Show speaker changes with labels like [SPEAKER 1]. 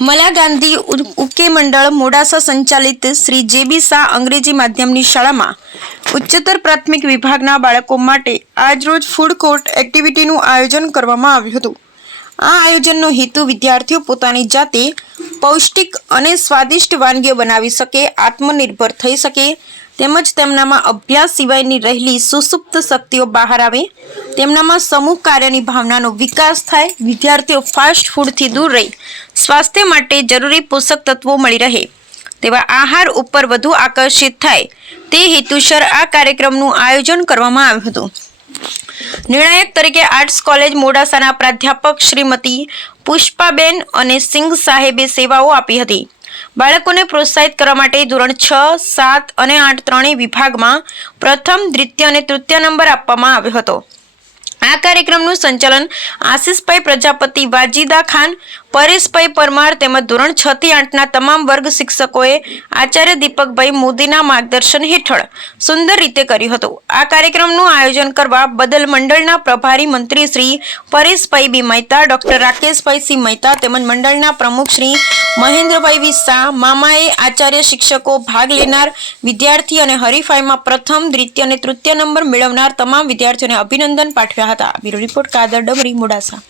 [SPEAKER 1] મલા ગાંધી ઉકે મંડળ મોડાસા સંચાલિત શ્રી જેબી શાહ અંગ્રેજી માધ્યમની શાળામાં ઉચ્ચતર પ્રાથમિક વિભાગના બાળકો માટે આજરોજ ફૂડ કોર્ટ એક્ટિવિટીનું આયોજન કરવામાં આવ્યું હતું. આ આયોજનનો હેતુ વિદ્યાર્થીઓ પોતાની જાતે પૌષ્ટિક અને સ્વાદિષ્ટ વાનગીઓ બનાવી શકે, આત્મનિર્ભર થઈ શકે તેમજ તેમનામાં અભ્યાસ સિવાયની રહેલી સુસુપ્ત શક્તિઓ બહાર આવે, તેમનામાં સમૂહ કાર્યની ભાવનાનો વિકાસ થાય, વિદ્યાર્થીઓ ફાસ્ટ ફૂડથી દૂર રહી, સ્વાસ્થ્ય માટે જરૂરી પોષક તત્વો મળી રહે, તેવા આહાર ઉપર વધુ આકર્ષિત થાય, તે હેતુસર આ કાર્યક્રમનું આયોજન કરવામાં આવ્યું હતું. નિર્ણાયક તરીકે આર્ટ્સ કોલેજ મોડાસાના પ્રાધ્યાપક શ્રીમતી પુષ્પાબેન અને સિંઘ સાહેબે સેવાઓ આપી હતી. બાળકોને પ્રોત્સાહિત કરવા માટે ધોરણ છ, સાત અને આઠ ત્રણેય વિભાગમાં પ્રથમ, દ્વિતીય અને તૃતીય નંબર આપવામાં આવ્યો હતો. આ કાર્યક્રમનું સંચાલન આશિષભાઈ પ્રજાપતિ, વાજીદા ખાન, પરેશભાઈ પરમાર તેમજ ધોરણ છ થી આઠના તમામ વર્ગ શિક્ષકોએ આચાર્ય દીપકભાઈ મોદીના માર્ગદર્શન હેઠળ સુંદર રીતે કર્યું હતું. આ કાર્યક્રમનું આયોજન કરવા બદલ મંડળના પ્રભારી મંત્રી Shri Pareshbhai B Mehta, doctor Rakeshbhai C Mehta તેમજ મંડળના પ્રમુખ શ્રી મહેન્દ્રભાઈ વી મામાએ આચાર્ય શિક્ષકો ભાગ લેનાર વિદ્યાર્થી અને હરીફાઈમાં પ્રથમ, દ્વિતીય અને તૃતીય નંબર મેળવનાર તમામ વિદ્યાર્થીઓને અભિનંદન પાઠવ્યા હતા. Bureau report Kadar Damri Modasa.